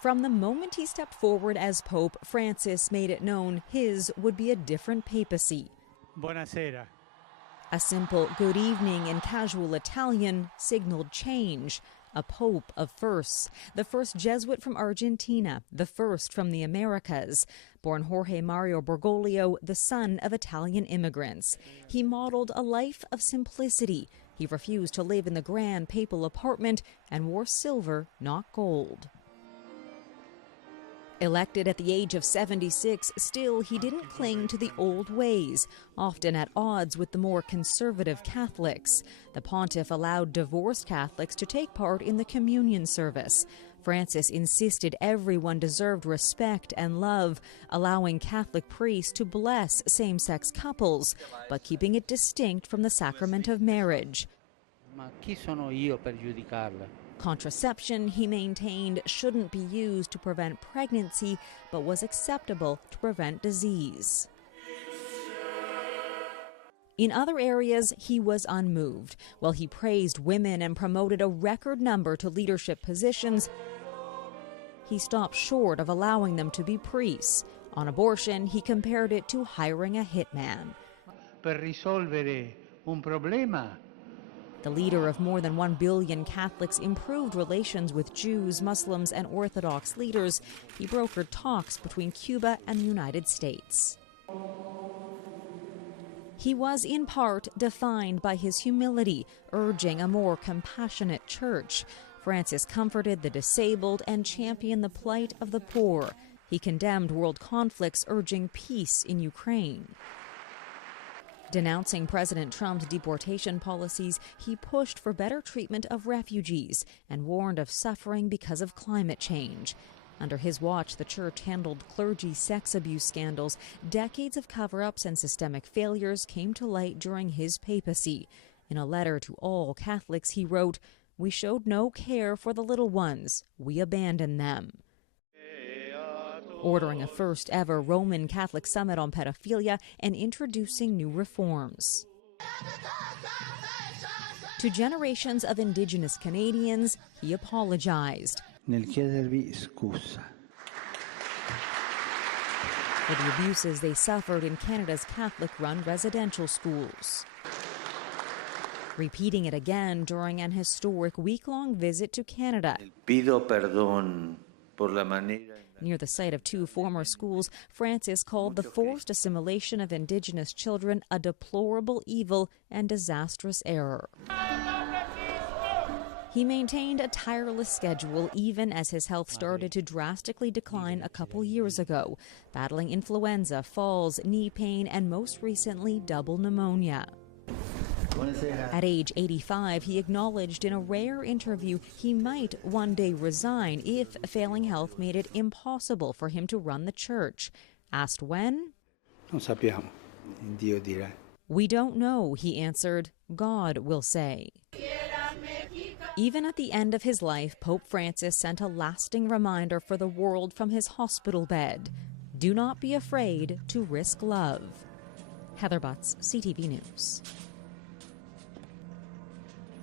From the moment he stepped forward as Pope, Francis made it known his would be a different papacy. Buonasera. A simple good evening in casual Italian signaled change. A pope of firsts, the first Jesuit from Argentina, the first from the Americas. Born Jorge Mario Bergoglio, the son of Italian immigrants. He modeled a life of simplicity. He refused to live in the grand papal apartment and wore silver, not gold. Elected at the age of 76, still he didn't cling to the old ways, often at odds with the more conservative Catholics. The pontiff allowed divorced Catholics to take part in the communion service. Francis insisted everyone deserved respect and love, allowing Catholic priests to bless same-sex couples, but keeping it distinct from the sacrament of marriage. Ma chi sono io per giudicarla? Contraception, he maintained, shouldn't be used to prevent pregnancy, but was acceptable to prevent disease. In other areas, he was unmoved. While he praised women and promoted a record number to leadership positions, he stopped short of allowing them to be priests. On abortion, he compared it to hiring a hitman. Per risolvere un problema. The leader of more than 1 billion Catholics improved relations with Jews, Muslims, and Orthodox leaders. He brokered talks between Cuba and the United States. He was in part defined by his humility, urging a more compassionate church. Francis comforted the disabled and championed the plight of the poor. He condemned world conflicts, urging peace in Ukraine. Denouncing President Trump's deportation policies, he pushed for better treatment of refugees and warned of suffering because of climate change. Under his watch, the church handled clergy sex abuse scandals. Decades of cover-ups and systemic failures came to light during his papacy. In a letter to all Catholics, he wrote, "We showed no care for the little ones. We abandoned them." Ordering a first-ever Roman Catholic summit on pedophilia and introducing new reforms. To generations of Indigenous Canadians, he apologized Nel chiedervi scusa. for the abuses they suffered in Canada's Catholic-run residential schools. Repeating it again during an historic week-long visit to Canada. Pido perdón por la manera. Near the site of 2 former schools, Francis called the forced assimilation of Indigenous children a deplorable evil and disastrous error. He maintained a tireless schedule even as his health started to drastically decline a couple years ago, battling influenza, falls, knee pain, and most recently double pneumonia. At age 85, he acknowledged in a rare interview he might one day resign if failing health made it impossible for him to run the church. Asked when? Non sappiamo. Dio dirà. We don't know, he answered. God will say. Even at the end of his life, Pope Francis sent a lasting reminder for the world from his hospital bed. Do not be afraid to risk love. Heather Butts, CTV News.